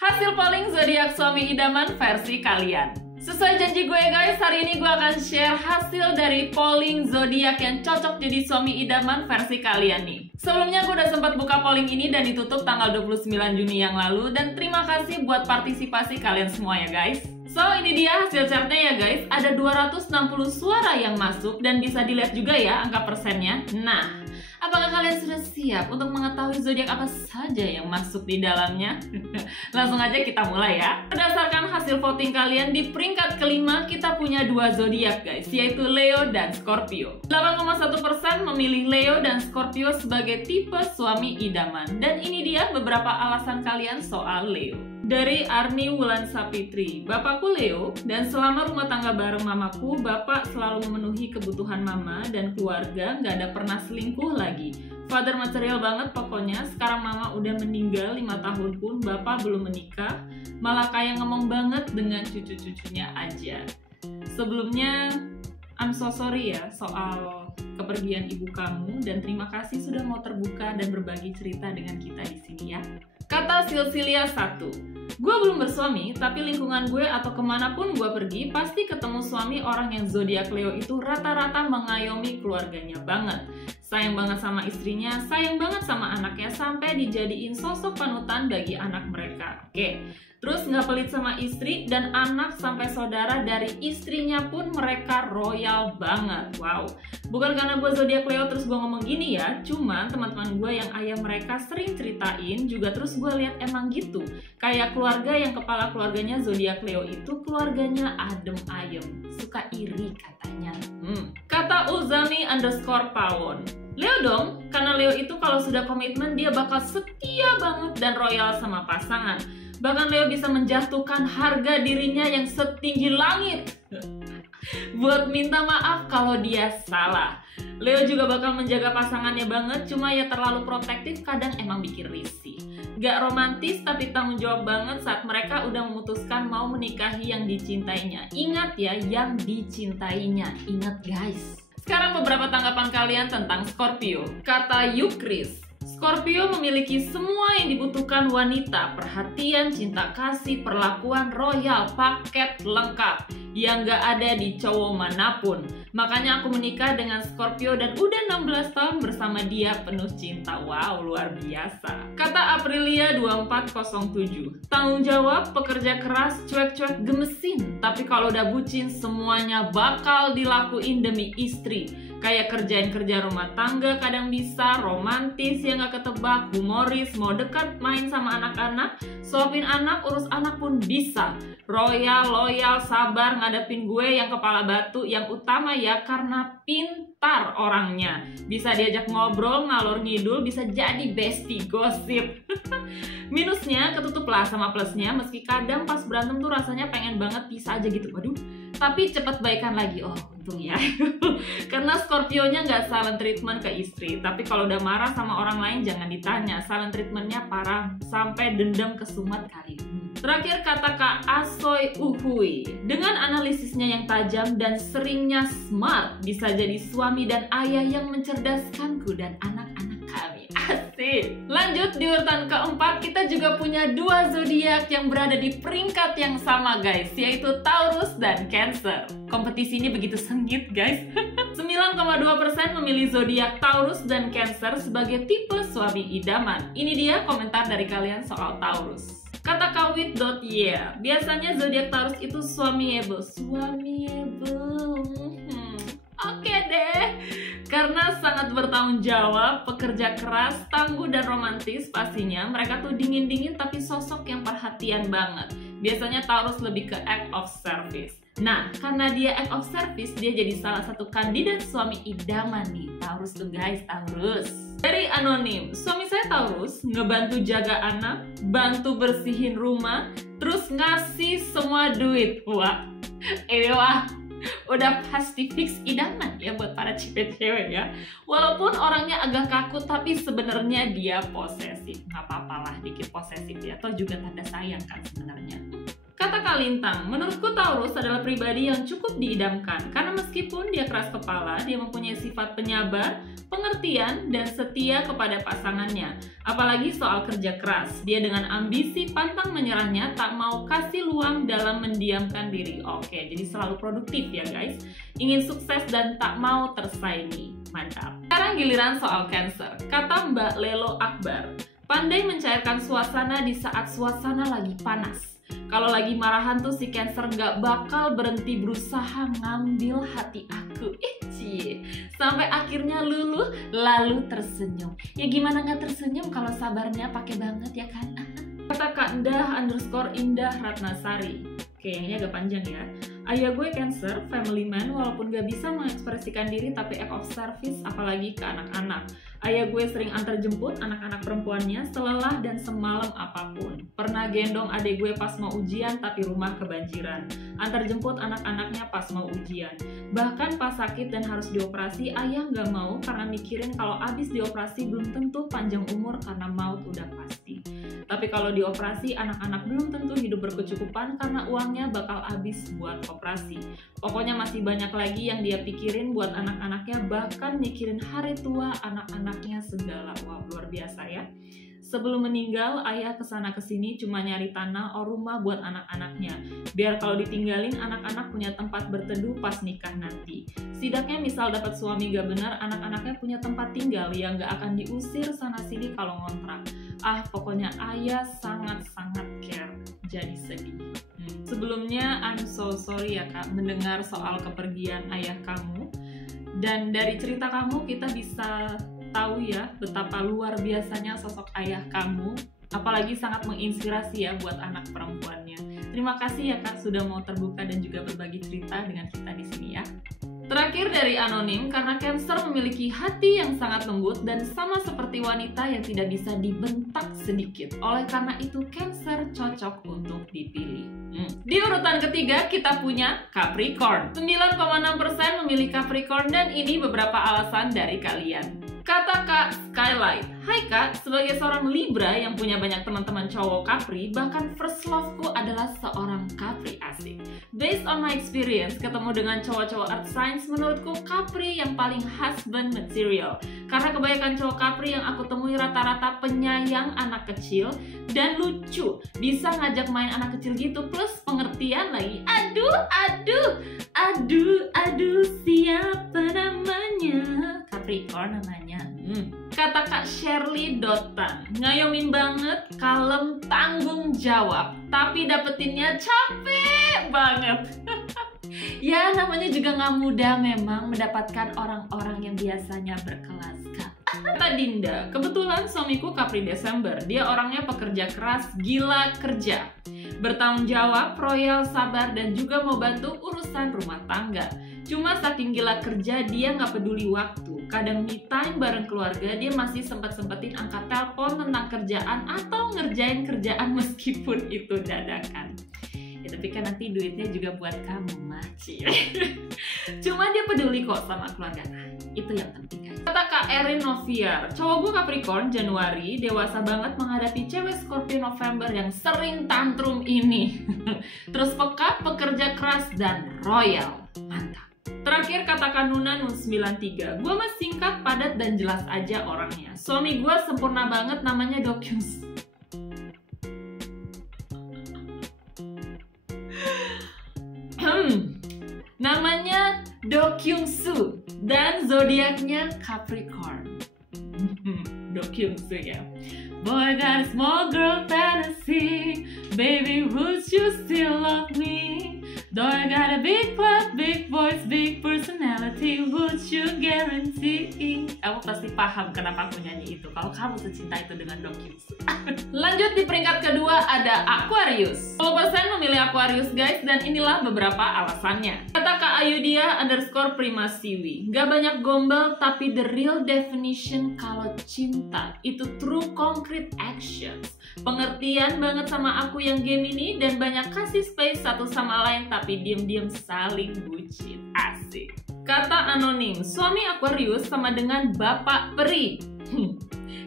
Hasil polling zodiak suami idaman versi kalian. Sesuai janji gue guys, hari ini gue akan share hasil dari polling zodiak yang cocok jadi suami idaman versi kalian nih. Sebelumnya gue udah sempat buka polling ini dan ditutup tanggal 29 Juni yang lalu, dan terima kasih buat partisipasi kalian semua ya guys. So ini dia hasil chartnya ya guys, ada 260 suara yang masuk dan bisa dilihat juga ya angka persennya. Nah, apakah kalian sudah siap untuk mengetahui zodiak apa saja yang masuk di dalamnya? Langsung aja kita mulai ya. Berdasarkan hasil voting kalian, di peringkat kelima kita punya dua zodiak guys, yaitu Leo dan Scorpio. 8,1% memilih Leo dan Scorpio sebagai tipe suami idaman. Dan ini dia beberapa alasan kalian soal Leo. Dari Arni Wulan Sapitri, bapakku Leo, dan selama rumah tangga bareng mamaku, bapak selalu memenuhi kebutuhan mama dan keluarga, nggak ada pernah selingkuh lagi. Father material banget pokoknya. Sekarang mama udah meninggal 5 tahun pun bapak belum menikah, malah kayak ngomong banget dengan cucu-cucunya aja. Sebelumnya, I'm so sorry ya soal kepergian ibu kamu, dan terima kasih sudah mau terbuka dan berbagi cerita dengan kita di sini ya. Kata Silsilia 1, gue belum bersuami, tapi lingkungan gue atau kemanapun gue pergi, pasti ketemu suami orang yang zodiak Leo itu rata-rata mengayomi keluarganya banget. Sayang banget sama istrinya, sayang banget sama anaknya, sampai dijadiin sosok panutan bagi anak mereka. Oke, terus nggak pelit sama istri dan anak sampai saudara dari istrinya pun mereka royal banget. Wow, bukan karena gue zodiak Leo terus gue ngomong gini ya, cuman teman-teman gue yang ayah mereka sering ceritain juga, terus gue lihat emang gitu. Kayak keluarga yang kepala keluarganya zodiak Leo itu keluarganya adem ayem, suka iri katanya. Kata Uzami _Pawon, Leo dong, karena Leo itu kalau sudah komitmen dia bakal setia banget dan royal sama pasangan. Bahkan Leo bisa menjatuhkan harga dirinya yang setinggi langit buat minta maaf kalau dia salah. Leo juga bakal menjaga pasangannya banget, cuma ya terlalu protektif kadang emang bikin risih. Gak romantis tapi tanggung jawab banget saat mereka udah memutuskan mau menikahi yang dicintainya. Ingat ya, yang dicintainya, ingat guys. Sekarang beberapa tanggapan kalian tentang Scorpio. Kata Yukris, Scorpio memiliki semua yang dibutuhkan wanita, perhatian, cinta kasih, perlakuan royal, paket lengkap yang gak ada di cowok manapun. Makanya aku menikah dengan Scorpio dan udah 16 tahun bersama dia penuh cinta. Wow, luar biasa. Kata Aprilia 2407, tanggung jawab, pekerja keras, cuek-cuek, gemesin, tapi kalau udah bucin semuanya bakal dilakuin demi istri. Kayak kerjain kerja rumah tangga kadang bisa, romantis yang gak ketebak, humoris, mau dekat main sama anak-anak, suapin anak, urus anak pun bisa. Royal, loyal, sabar ngadepin gue yang kepala batu, yang utama ya karena pintar orangnya. Bisa diajak ngobrol, ngalor ngidul, bisa jadi bestie gosip. Minusnya ketutup lah sama plusnya, meski kadang pas berantem tuh rasanya pengen banget pisah aja gitu. Waduh, tapi cepet baikan lagi. Oh, untung ya. Karena Scorpio-nya nggak silent treatment ke istri. Tapi kalau udah marah sama orang lain jangan ditanya. Silent treatmentnya parah sampai dendam kesumat kali. Terakhir kata Kak Asoy Uhui, dengan analisisnya yang tajam dan seringnya smart, bisa jadi suami dan ayah yang mencerdaskanku dan anak-anak kami. Asik. Lanjut di urutan keempat, kita juga punya dua zodiak yang berada di peringkat yang sama guys, yaitu Taurus dan Cancer. Kompetisi ini begitu sengit guys. 9,2% memilih zodiak Taurus dan Cancer sebagai tipe suami idaman. Ini dia komentar dari kalian soal Taurus. Kata kawit.yeah, biasanya zodiak Taurus itu suamiable. Oke deh, karena sangat bertanggung jawab, pekerja keras, tangguh dan romantis pastinya. Mereka tuh dingin-dingin tapi sosok yang perhatian banget. Biasanya Taurus lebih ke act of service. Nah, karena dia act of service, dia jadi salah satu kandidat suami idaman nih. Taurus tuh guys, Taurus. Dari Anonim, suami saya Taurus, ngebantu jaga anak, bantu bersihin rumah, terus ngasih semua duit. Wah, ini wah, udah pasti fix idaman ya buat para cewek-cewek ya. Walaupun orangnya agak kaku, tapi sebenarnya dia posesif. Nggak apa-apa lah dikit posesif ya, atau juga tanda sayang kan sebenarnya. Kata Kalintang, menurutku Taurus adalah pribadi yang cukup diidamkan karena meskipun dia keras kepala, dia mempunyai sifat penyabar, pengertian, dan setia kepada pasangannya. Apalagi soal kerja keras, dia dengan ambisi pantang menyerahnya tak mau kasih luang dalam mendiamkan diri. Oke, jadi selalu produktif ya guys. Ingin sukses dan tak mau tersaingi. Mantap. Sekarang giliran soal Cancer. Kata Mbak Lelo Akbar, pandai mencairkan suasana di saat suasana lagi panas. Kalau lagi marahan tuh si Cancer gak bakal berhenti berusaha ngambil hati aku. Cie. Sampai akhirnya luluh lalu tersenyum. Ya gimana gak tersenyum kalau sabarnya pakai banget ya kan? Kata Kak Ndah_Indah Ratnasari. Oke, yang ini agak panjang ya. Ayah gue Cancer, family man, walaupun gak bisa mengekspresikan diri tapi act of service apalagi ke anak-anak. Ayah gue sering antar jemput anak-anak perempuannya selelah dan semalam apapun. Pernah gendong adik gue pas mau ujian tapi rumah kebanjiran. Antar jemput anak-anaknya pas mau ujian. Bahkan pas sakit dan harus dioperasi, ayah nggak mau karena mikirin kalau abis dioperasi belum tentu panjang umur karena maut udah pasti. Tapi kalau dioperasi, anak-anak belum tentu hidup berkecukupan karena uangnya bakal habis buat operasi. Pokoknya masih banyak lagi yang dia pikirin buat anak-anaknya, bahkan mikirin hari tua anak-anaknya segala. Wow, luar biasa ya. Sebelum meninggal, ayah kesana kesini cuma nyari tanah or rumah buat anak-anaknya. Biar kalau ditinggalin, anak-anak punya tempat berteduh pas nikah nanti. Setidaknya misal dapat suami gak benar, anak-anaknya punya tempat tinggal yang gak akan diusir sana-sini kalau ngontrak. Pokoknya ayah sangat-sangat care. Jadi sedih. Sebelumnya, I'm so sorry ya Kak, mendengar soal kepergian ayah kamu. Dan dari cerita kamu, kita bisa tahu ya betapa luar biasanya sosok ayah kamu, apalagi sangat menginspirasi ya buat anak perempuannya. Terima kasih ya Kak sudah mau terbuka dan juga berbagi cerita dengan kita di sini ya. Terakhir dari anonim, karena Cancer memiliki hati yang sangat lembut dan sama seperti wanita yang tidak bisa dibentak sedikit. Oleh karena itu Cancer cocok untuk dipilih. Di urutan ketiga kita punya Capricorn. 9,6% memilih Capricorn dan ini beberapa alasan dari kalian. Kata Kak Skylight, hai Kak, sebagai seorang Libra yang punya banyak teman-teman cowok Capri, bahkan first love-ku adalah seorang Capri asik. Based on my experience, ketemu dengan cowok-cowok earth signs, menurutku Capri yang paling husband material. Karena kebanyakan cowok Capri yang aku temui rata-rata penyayang anak kecil dan lucu. Bisa ngajak main anak kecil gitu, plus pengertian lagi. Aduh, siapa namanya? Capricorn namanya. Kata Kak Shirley Dotan, ngayomin banget, kalem, tanggung jawab, tapi dapetinnya capek banget. Ya namanya juga nggak mudah memang mendapatkan orang-orang yang biasanya berkelas. Kata Dinda, kebetulan suamiku Capri Desember, dia orangnya pekerja keras, gila kerja, bertanggung jawab, royal, sabar, dan juga mau bantu urusan rumah tangga. Cuma saking gila kerja, dia nggak peduli waktu. Kadang me time bareng keluarga, dia masih sempat-sempetin angkat telepon tentang kerjaan atau ngerjain kerjaan meskipun itu dadakan. Ya tapi kan nanti duitnya juga buat kamu, Maci. Cuma dia peduli kok sama keluarga. Nah, itu yang penting. Kata Kak Erin Noviar, cowok gue Capricorn Januari, dewasa banget menghadapi cewek Scorpio November yang sering tantrum ini. Terus peka, pekerja keras, dan royal. Mantap. Terakhir kata Kanuna 93, gue mah singkat, padat, dan jelas aja orangnya. Suami gue sempurna banget, namanya Dokyus. Namanya Do Kyung Soo dan zodiaknya Capricorn. Do Kyung Soo ya. Boy got a small girl fantasy, baby would you still love me? Though I got a big club, big voice, big personality, would you guarantee? Kamu pasti paham kenapa aku nyanyi itu kalau kamu secinta itu dengan Do Kyung Soo. Lanjut di peringkat kedua ada Aquarius. 10% memilih Aquarius guys, dan inilah beberapa alasannya. Kata Kak Ayudia_Prima Siwi, gak banyak gombal tapi the real definition kalau cinta itu true concrete actions. Pengertian banget sama aku yang Gemini dan banyak kasih space satu sama lain tapi diam-diam saling bucin. Asik. Kata anonim, suami Aquarius sama dengan bapak peri.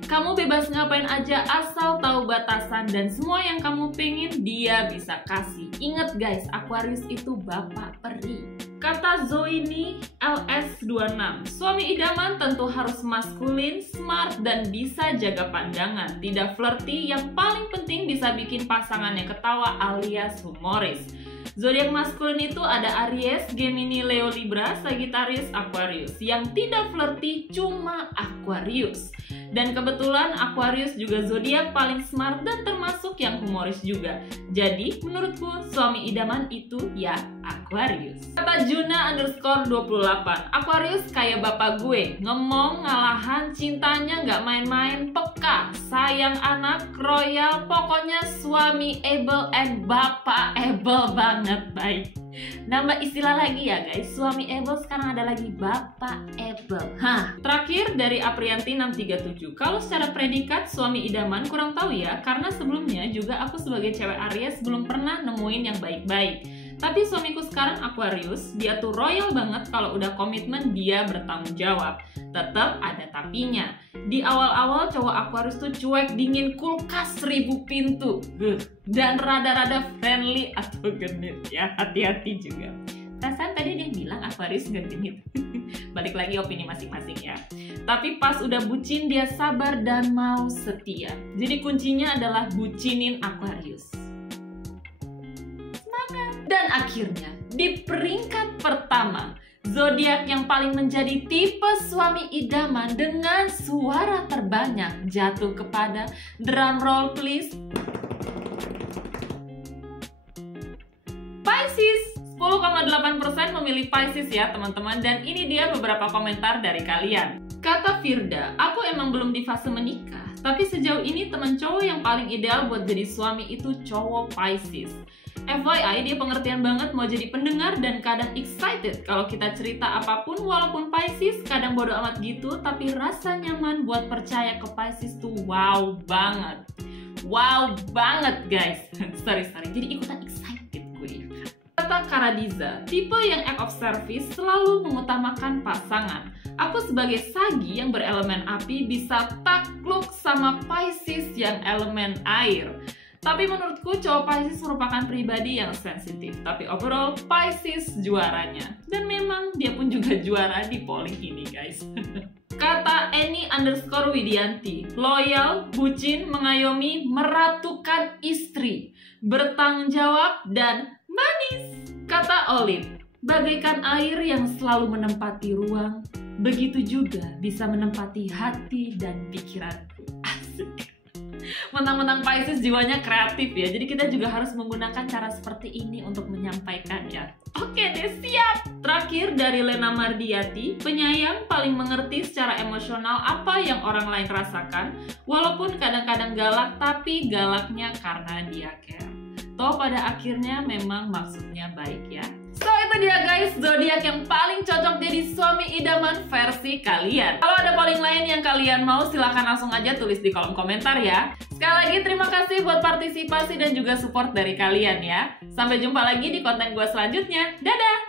Kamu bebas ngapain aja asal tahu batasan dan semua yang kamu pengen dia bisa kasih. Ingat guys, Aquarius itu bapak peri. Kata Zoini LS26, suami idaman tentu harus maskulin, smart, dan bisa jaga pandangan. Tidak flirty, yang paling penting bisa bikin pasangannya ketawa alias humoris. Zodiak maskulin itu ada Aries, Gemini, Leo, Libra, Sagittarius, Aquarius. Yang tidak flirty cuma Aquarius. Dan kebetulan Aquarius juga zodiak paling smart dan termasuk yang humoris juga. Jadi menurutku suami idaman itu ya Aquarius. Kata Juna_28, Aquarius kayak bapak gue, ngemong, ngalahan, cintanya nggak main-main, peka, sayang anak, royal, pokoknya suami able and bapak able banget, baik. Nambah istilah lagi ya guys, suami able sekarang ada lagi bapak able. Terakhir dari Aprianti 637, kalau secara predikat suami idaman kurang tahu ya, karena sebelumnya juga aku sebagai cewek Aries belum pernah nemuin yang baik-baik. Tapi suamiku sekarang Aquarius, dia tuh royal banget, kalau udah komitmen dia bertanggung jawab. Tetap ada tapinya. Di awal-awal cowok Aquarius tuh cuek, dingin, kulkas 1000 pintu. Dan rada-rada friendly atau genit ya, hati-hati juga. Perasaan tadi dia bilang Aquarius gak genit. Balik lagi opini masing-masing ya. Tapi pas udah bucin dia sabar dan mau setia. Jadi kuncinya adalah bucinin Aquarius. Dan akhirnya, di peringkat pertama, zodiak yang paling menjadi tipe suami idaman dengan suara terbanyak jatuh kepada, drum roll please, Pisces. 10,8% memilih Pisces ya teman-teman, dan ini dia beberapa komentar dari kalian. Kata Firda, aku emang belum di fase menikah, tapi sejauh ini teman cowok yang paling ideal buat jadi suami itu cowok Pisces. FYI, dia pengertian banget, mau jadi pendengar dan kadang excited kalau kita cerita apapun, walaupun Pisces kadang bodo amat gitu, tapi rasa nyaman buat percaya ke Pisces tuh wow banget. Wow banget guys. sorry, jadi ikutan excited gue ya. Kata Karadiza, tipe yang act of service selalu mengutamakan pasangan. Aku sebagai Sagi yang berelemen api bisa takluk sama Pisces yang elemen air. Tapi menurutku cowok Pisces merupakan pribadi yang sensitif. Tapi overall Pisces juaranya. Dan memang dia pun juga juara di polling ini guys. Kata Eni_Widianti, loyal, bucin, mengayomi, meratukan istri, bertanggung jawab, dan manis. Kata Olive, bagaikan air yang selalu menempati ruang, begitu juga bisa menempati hati dan pikiranku. Asik. Mentang-mentang Pisces jiwanya kreatif ya, jadi kita juga harus menggunakan cara seperti ini untuk menyampaikannya. Oke deh, siap! Terakhir dari Lena Mardiati, penyayang paling mengerti secara emosional apa yang orang lain rasakan, walaupun kadang-kadang galak, tapi galaknya karena dia care. Toh pada akhirnya memang maksudnya baik ya. So itu dia guys, zodiak yang paling cocok jadi suami idaman versi kalian. Kalau ada polling lain yang kalian mau, silahkan langsung aja tulis di kolom komentar ya. Sekali lagi terima kasih buat partisipasi dan juga support dari kalian ya. Sampai jumpa lagi di konten gue selanjutnya. Dadah!